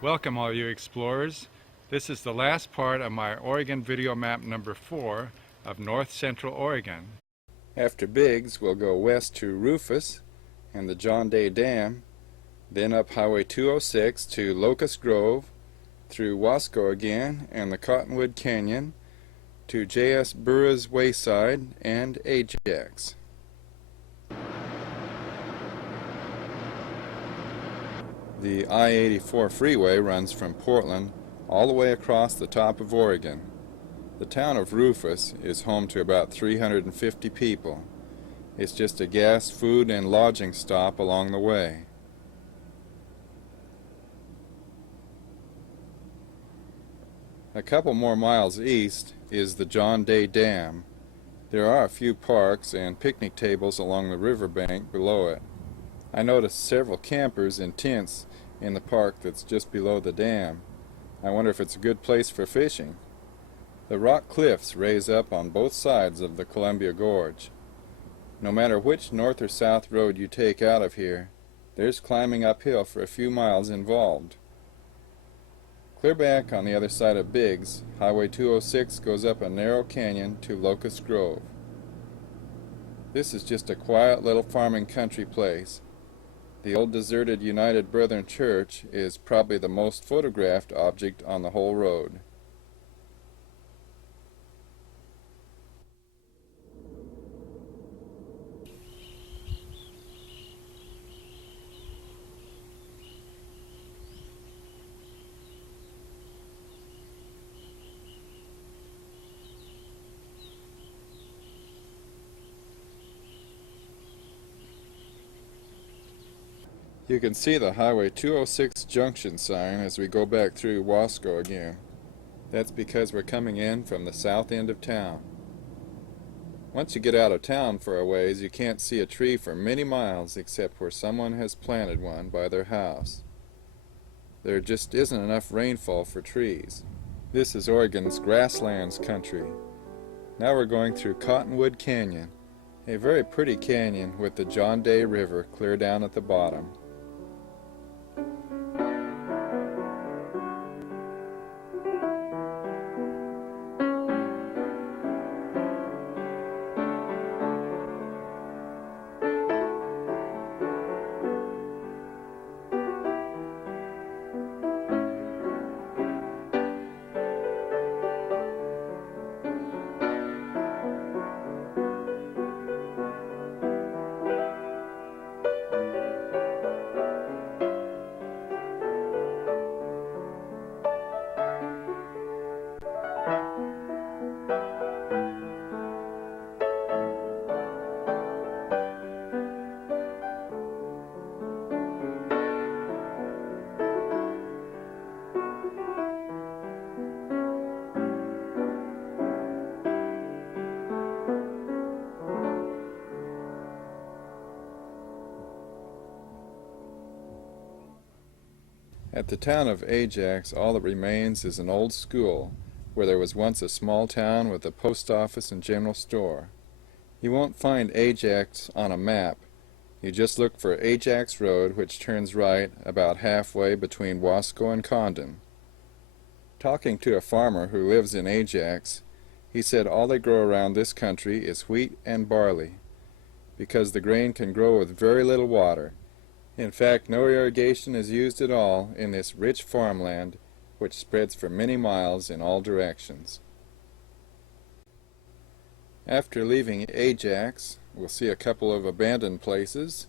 Welcome all you explorers. This is the last part of my Oregon video map number 4 of north central Oregon. After Biggs, we'll go west to Rufus and the John Day Dam, then up Highway 206 to Locust Grove, through Wasco again and the Cottonwood Canyon, to J.S. Burres Wayside and Ajax. The I-84 freeway runs from Portland all the way across the top of Oregon. The town of Rufus is home to about 350 people. It's just a gas, food, and lodging stop along the way. A couple more miles east is the John Day Dam. There are a few parks and picnic tables along the riverbank below it. I noticed several campers in tents in the park that's just below the dam. I wonder if it's a good place for fishing. The rock cliffs raise up on both sides of the Columbia Gorge. No matter which north or south road you take out of here, there's climbing uphill for a few miles involved. Clear back on the other side of Biggs, Highway 206 goes up a narrow canyon to Locust Grove. This is just a quiet little farming country place. The old deserted United Brethren Church is probably the most photographed object on the whole road. You can see the Highway 206 junction sign as we go back through Wasco again. That's because we're coming in from the south end of town. Once you get out of town for a ways, you can't see a tree for many miles except where someone has planted one by their house. There just isn't enough rainfall for trees. This is Oregon's grasslands country. Now we're going through Cottonwood Canyon, a very pretty canyon with the John Day River clear down at the bottom. At the town of Ajax, all that remains is an old school, where there was once a small town with a post office and general store. You won't find Ajax on a map. You just look for Ajax Road, which turns right about halfway between Wasco and Condon. Talking to a farmer who lives in Ajax, he said all they grow around this country is wheat and barley, because the grain can grow with very little water. In fact, no irrigation is used at all in this rich farmland, which spreads for many miles in all directions. After leaving Ajax, we'll see a couple of abandoned places,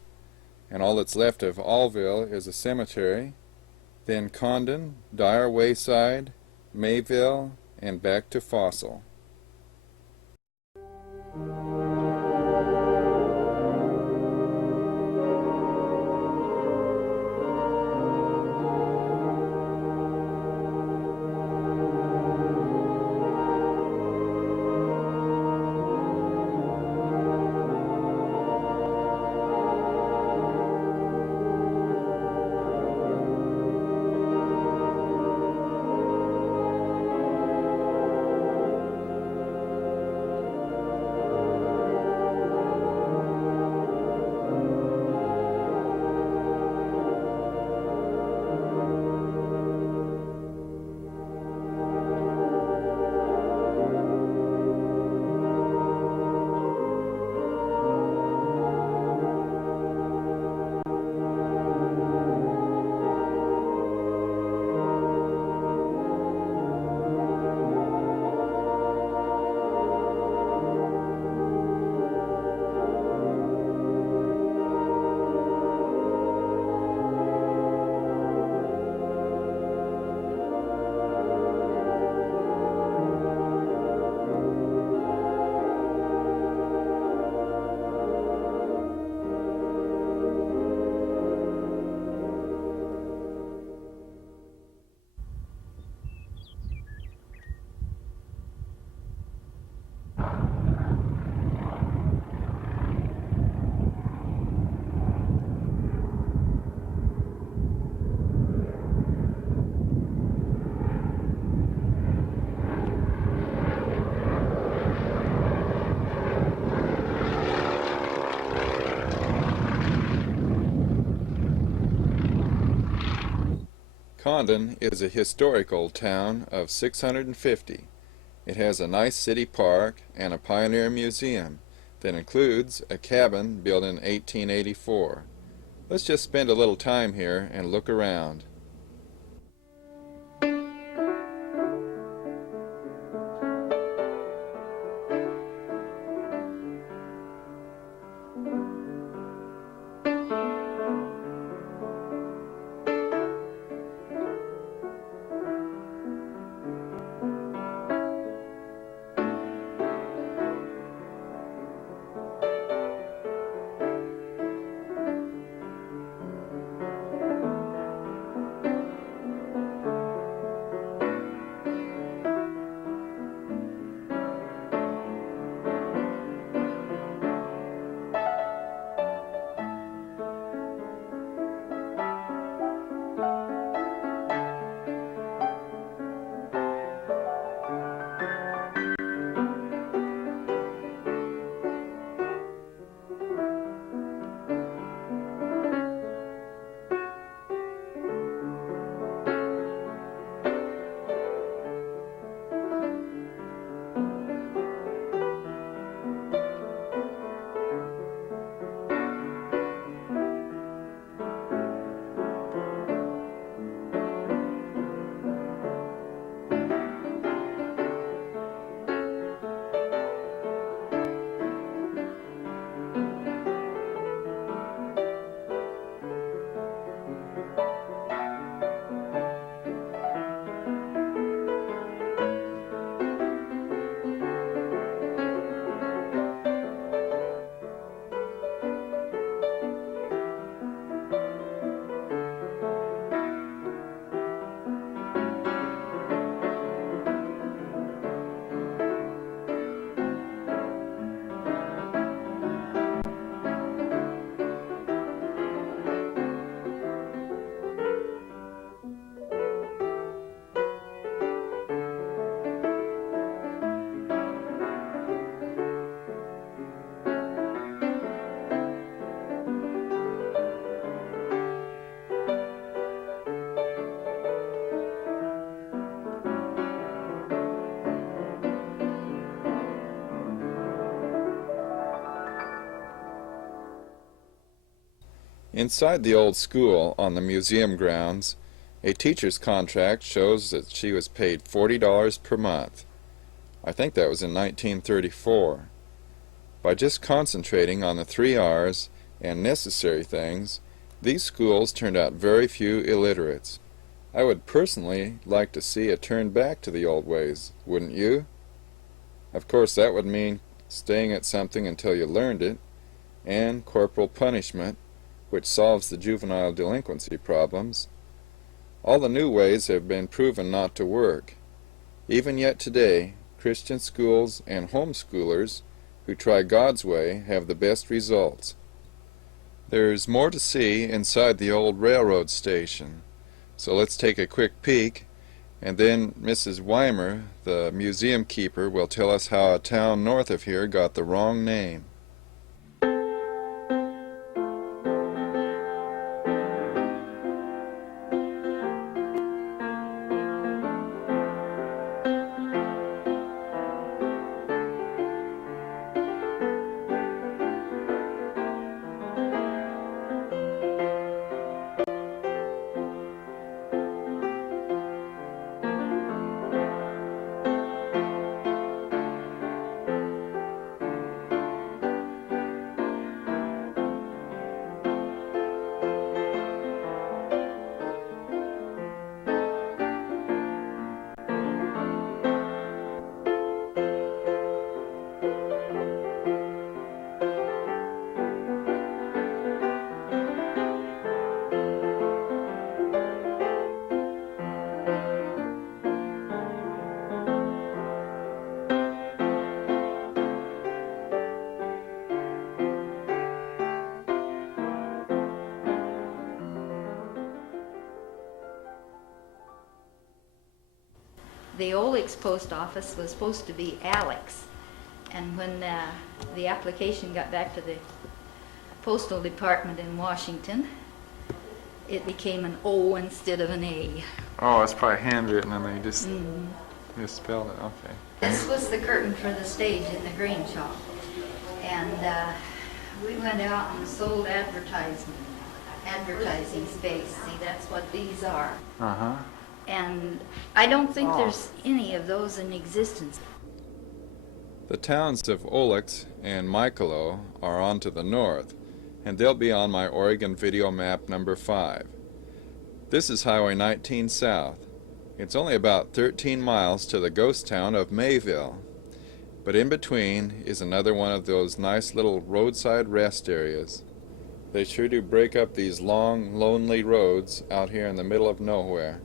and all that's left of Allville is a cemetery, then Condon, Dyer, Wayside, Mayville, and back to Fossil. Condon is a historic old town of 650. It has a nice city park and a pioneer museum that includes a cabin built in 1884. Let's just spend a little time here and look around. Inside the old school on the museum grounds, a teacher's contract shows that she was paid $40 per month. I think that was in 1934. By just concentrating on the 3 R's and necessary things, these schools turned out very few illiterates. I would personally like to see a turn back to the old ways, wouldn't you? Of course, that would mean staying at something until you learned it, and corporal punishment, which solves the juvenile delinquency problems. All the new ways have been proven not to work. Even yet today, Christian schools and homeschoolers who try God's way have the best results. There's more to see inside the old railroad station, so let's take a quick peek, and then Mrs. Weimer, the museum keeper, will tell us how a town north of here got the wrong name. The Ajax post office was supposed to be Alex, and when the application got back to the postal department in Washington, it became an O instead of an A. Oh, it's probably handwritten and they just misspelled it. Okay. This was the curtain for the stage in the grain shop. And we went out and sold advertising space. See, that's what these are. Uh-huh. And I don't think there's any of those in existence. The towns of Ajax and Michaelo are on to the north, and they'll be on my Oregon video map number 5. This is Highway 19 South. It's only about 13 miles to the ghost town of Mayville, but in between is another one of those nice little roadside rest areas. They sure do break up these long, lonely roads out here in the middle of nowhere.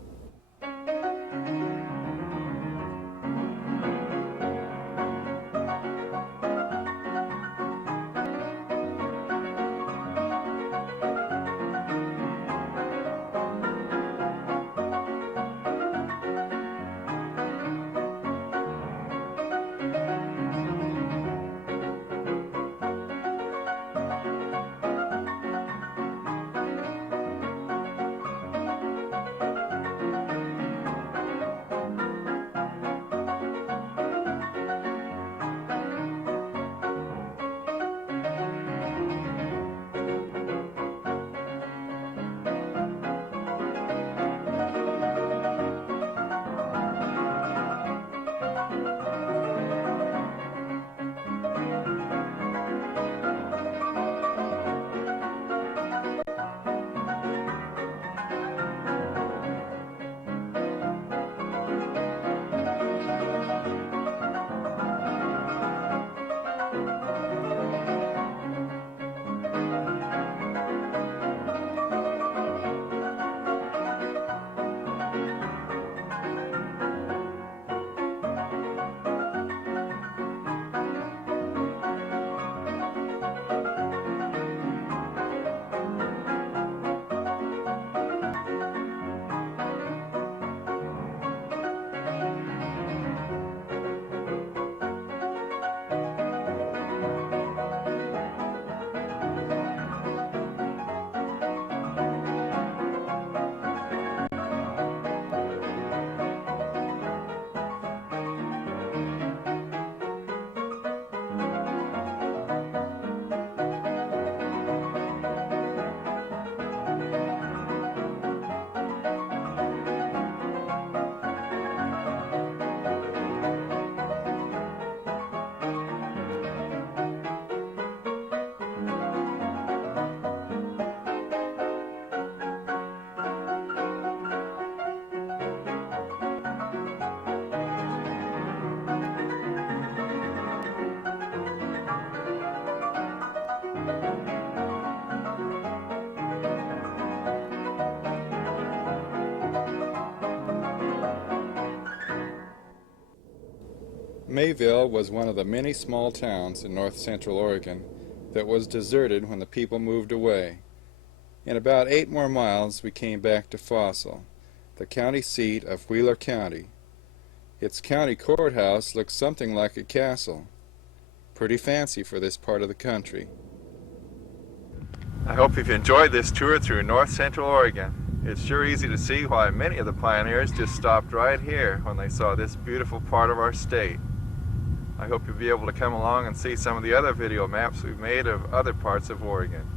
Mayville was one of the many small towns in north central Oregon that was deserted when the people moved away. In about 8 more miles we came back to Fossil, the county seat of Wheeler County. Its county courthouse looks something like a castle. Pretty fancy for this part of the country. I hope you've enjoyed this tour through north central Oregon. It's sure easy to see why many of the pioneers just stopped right here when they saw this beautiful part of our state. I hope you'll be able to come along and see some of the other video maps we've made of other parts of Oregon.